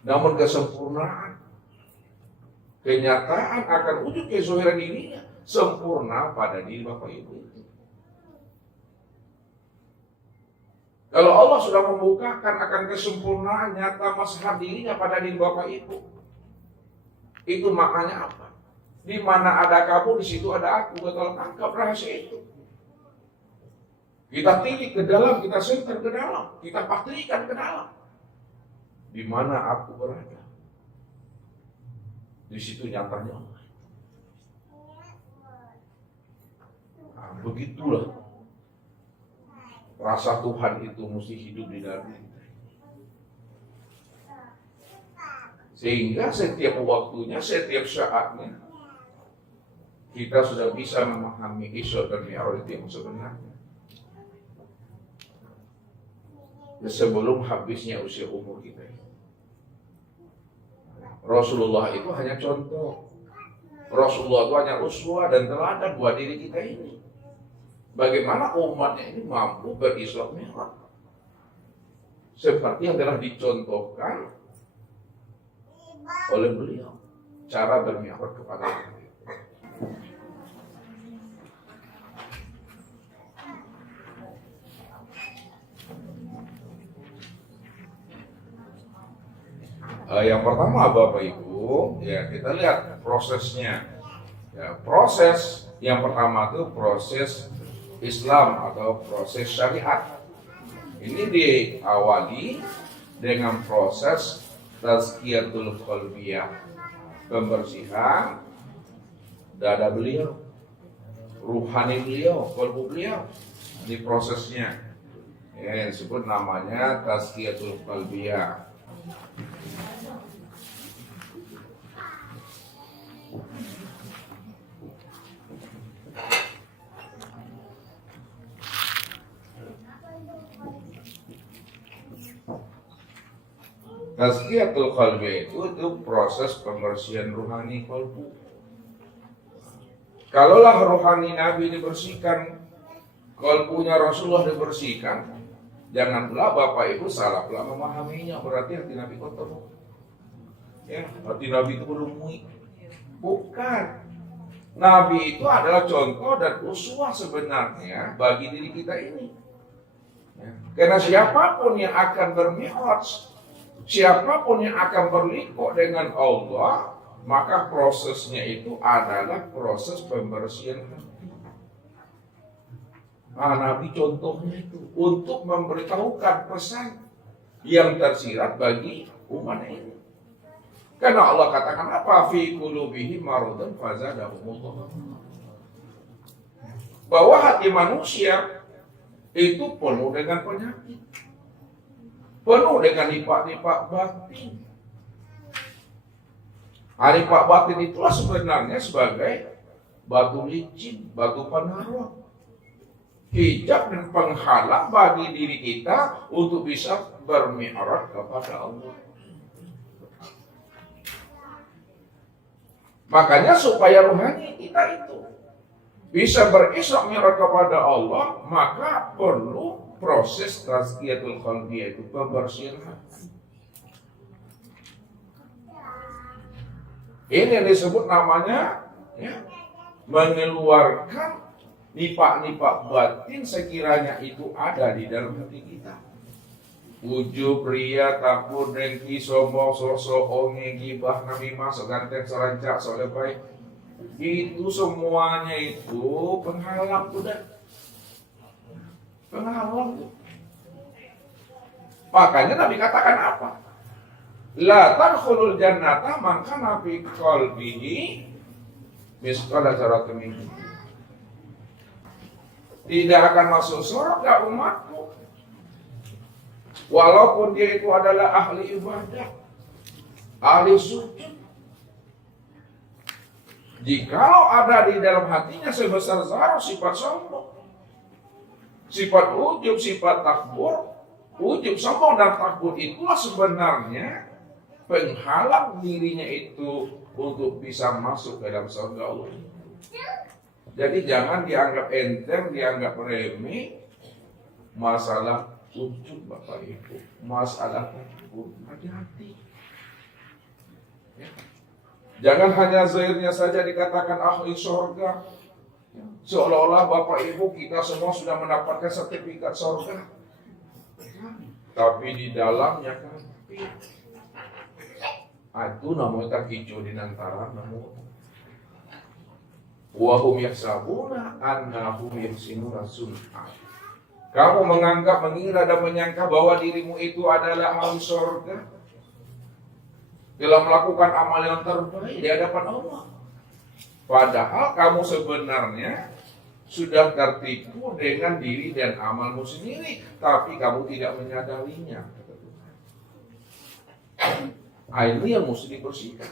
Namun kesempurnaan, kenyataan akan wujud kezuhiran dirinya sempurna pada diri Bapak Ibu itu. Kalau Allah sudah membukakan akan kesempurnaan nyata mazhar dirinya pada diri Bapak Ibu, itu maknanya apa? Di mana ada kamu, di situ ada aku. Betul, tangkap rahasia itu. Kita tilik ke dalam, kita senter ke dalam, kita pastikan ke dalam. Di mana aku berada, di situ nyatanya Allah. Nah, begitulah rasa Tuhan itu mesti hidup di dalam kita. Sehingga setiap waktunya, setiap saatnya kita sudah bisa memahami Isra dan Mi'raj itu yang sebenarnya. Sebelum habisnya usia umur kita. Rasulullah itu hanya contoh. Rasulullah itu hanya uswah dan teladan buat diri kita ini. Bagaimana umatnya ini mampu berisra mi'raj seperti yang telah dicontohkan oleh beliau, cara bermi'raj kepada Allah. Yang pertama Bapak Ibu, ya kita lihat prosesnya. Ya, proses yang pertama itu proses Islam atau proses syariat. Ini diawali dengan proses tazkiyatul qalbiyah, pembersihan dada beliau, ruhani beliau, qalbu beliau. Ini prosesnya. Ya, yang disebut namanya tazkiyatul qalbiyah. Tazkiyatul qalbi itu proses pembersihan rohani qalbu. Kalaulah rohani Nabi dibersihkan, qalbunya Rasulullah dibersihkan, jangan pula Bapak Ibu salah pula memahaminya, berarti hati Nabi kotor. Ya, hati Nabi itu berumui. Bukan. Nabi itu adalah contoh dan uswah sebenarnya bagi diri kita ini. Ya. Karena siapapun yang akan bermi'raj, siapapun yang akan berliku dengan Allah, maka prosesnya itu adalah proses pembersihan hati. Nah, Nabi contohnya itu untuk memberitahukan pesan yang tersirat bagi umat ini. Karena Allah katakan apa? Fi qulubihim maradun fazadahumullah. Bahwa hati manusia itu penuh dengan penyakit, penuh dengan nipak-nipak batin. Nipak batin itulah sebenarnya sebagai batu licin, batu penhalang, hijab dan penghalang bagi diri kita untuk bisa bermi'raj kepada Allah. Makanya supaya rohani kita itu bisa berisra mi'raj kepada Allah, maka perlu proses tazkiyatul qalbi, yaitu pembersihan hati. Ini yang disebut namanya ya, mengeluarkan nipak-nipak batin sekiranya itu ada di dalam hati kita. Ujub, ria, takut, dengki, sombong, sosok, onge, gibah, namimah, seganteng, serancak, soleh baik. Itu semuanya itu penghalang sudah. Penghalang. Makanya Nabi katakan apa? La tadkhulul jannata man kana fi qalbihi misqala dzarratin min iman. Tidak akan masuk surga umatku walaupun dia itu adalah ahli ibadah, ahli sujud. Jikalau ada di dalam hatinya sebesar zarah sifat sombong, sifat ujub, sifat takbur, ujub, sombong dan takbur itulah sebenarnya penghalang dirinya itu untuk bisa masuk ke dalam surga Allah. Jadi jangan dianggap enteng, dianggap remeh masalah ujub Bapak Ibu, masalah takbur. Hati-hati. Jangan hanya zahirnya saja dikatakan ahli surga, seolah-olah Bapak Ibu kita semua sudah mendapatkan sertifikat surga, tapi di dalamnya kan itu namanya hijau di antara namun wahum yahsabuna annahum yuhsinuna sun'a. Kamu mengira dan menyangka bahwa dirimu itu adalah ahli surga, telah melakukan amal yang terbaik di hadapan Allah. Padahal kamu sebenarnya sudah tertipu dengan diri dan amalmu sendiri, tapi kamu tidak menyadarinya. Ini yang mesti dibersihkan.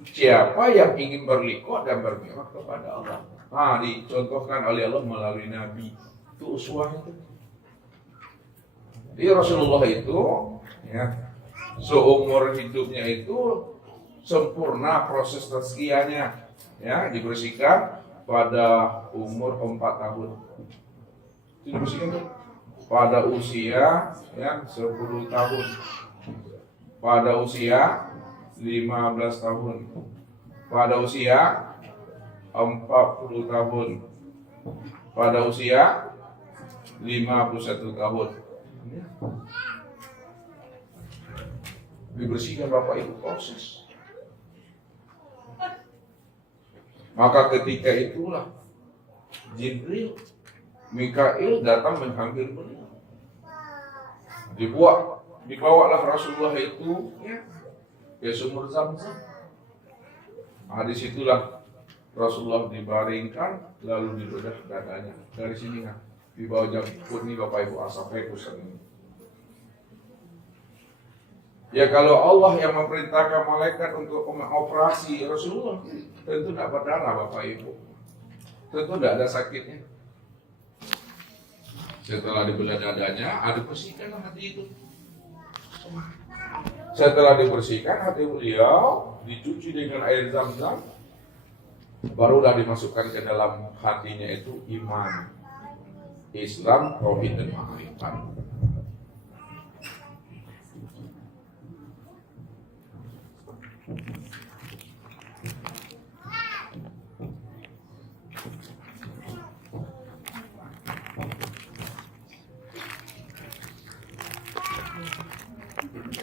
Siapa yang ingin berliku dan berpihak kepada Allah, dicontohkan oleh Allah melalui Nabi, itu uswah itu. Jadi Rasulullah itu, seumur hidupnya itu sempurna proses tazkiyahnya, dibersihkan pada umur 4 tahun. Dibersihkan tuh pada usia 10 tahun, pada usia 15 tahun, pada usia 40 tahun, pada usia 51 tahun. Dibersihkan Bapak Ibu proses. Maka ketika itulah Jibril, Mikail datang menghampiri beliau. Dibawalah Rasulullah itu ke sumur Zam-Zam. Disitulah Rasulullah dibaringkan lalu dibedah dadanya. Dari sini di bawah jangkut ini Bapak Ibu sampai pusat ini. Ya kalau Allah yang memerintahkan malaikat untuk mengoperasi Rasulullah, tentu tidak berdarah Bapak Ibu, tentu tidak ada sakitnya. Setelah dibelah dadanya, dibersihkanlah hati itu. Setelah dibersihkan hati beliau, dicuci dengan air Zam-Zam, barulah dimasukkan ke dalam hatinya itu iman, Islam, tauhid dan ma'rifat.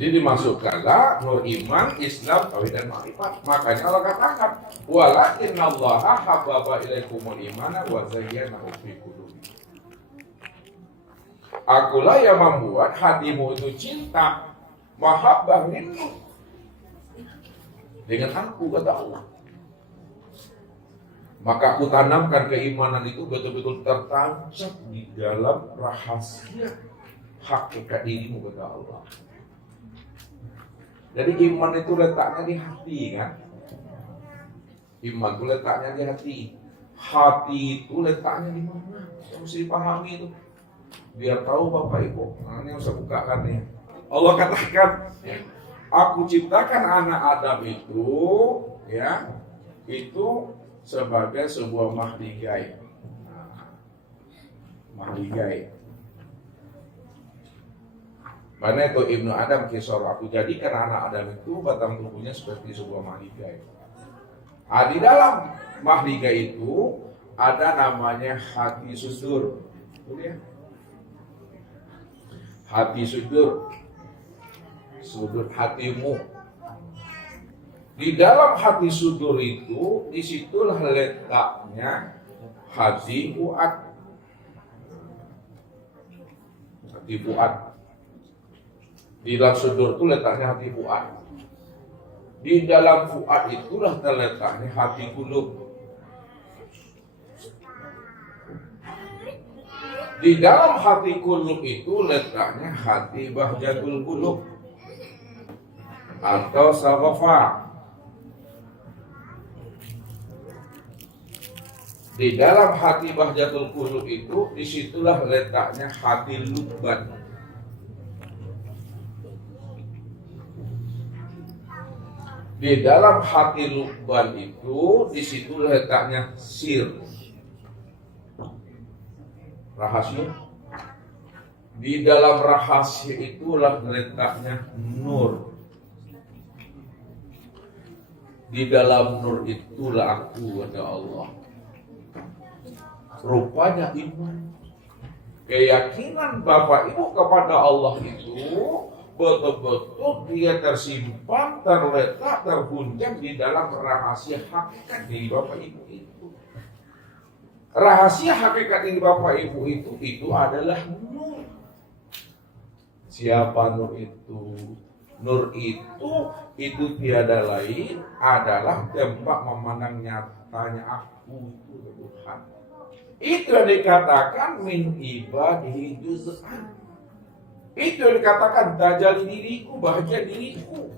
Jadi dimasukkanlah nur iman, Islam, tauhid dan ma'rifat. Makanya Allah katakan, walakinnallaha habbaba ilaikumul imana wa zayyanahu fi qulubikum. Akulah yang membuat hatimu itu cinta, mahabbah rindu dengan aku, kata Allah. Maka aku tanamkan keimanan itu betul-betul tertancap di dalam rahasia hakikat dirimu, kata Allah. Jadi iman itu letaknya di hati, kan? Iman itu letaknya di hati. Hati itu letaknya di mana? Harus dipahami itu. Biar tahu Bapak Ibu. Ini harus bukakan nih. Allah katakan, aku ciptakan anak Adam itu, itu sebagai sebuah mahligai. Mahligai. Mana itu Ibnu Adam kisor, aku jadikan anak Adam itu batang tubuhnya seperti sebuah mahligai. Di dalam mahligai itu ada namanya hati sudur. Hati sudur, sudut hatimu. Di dalam hati sudur itu, disitulah letaknya hati fuad. Hati fuad. Di dalam sudur itu letaknya hati fuad. Di dalam fuad itulah terletaknya hati kulub. Di dalam hati kulub itu letaknya hati bahjatul kulub atau sawafa. Di dalam hati bahjatul kulub itu, disitulah letaknya hati lubban. Di dalam hati lubban itu, disitu letaknya sir, rahasia. Di dalam rahasia itulah letaknya nur. Di dalam nur itulah aku, kata Allah. Rupanya iman. Keyakinan Bapak Ibu kepada Allah itu betul-betul dia tersimpan, terletak, terhunjam di dalam rahasia hakikat diri Bapak Ibu itu. Rahasia hakikat diri Bapak Ibu itu adalah nur. Siapa nur itu? Nur itu tiada lain adalah tempat memandang nyatanya aku itu Tuhan. Itu yang dikatakan min ibadihi juz'an. Itu yang dikatakan tajali diriku, bahagia diriku.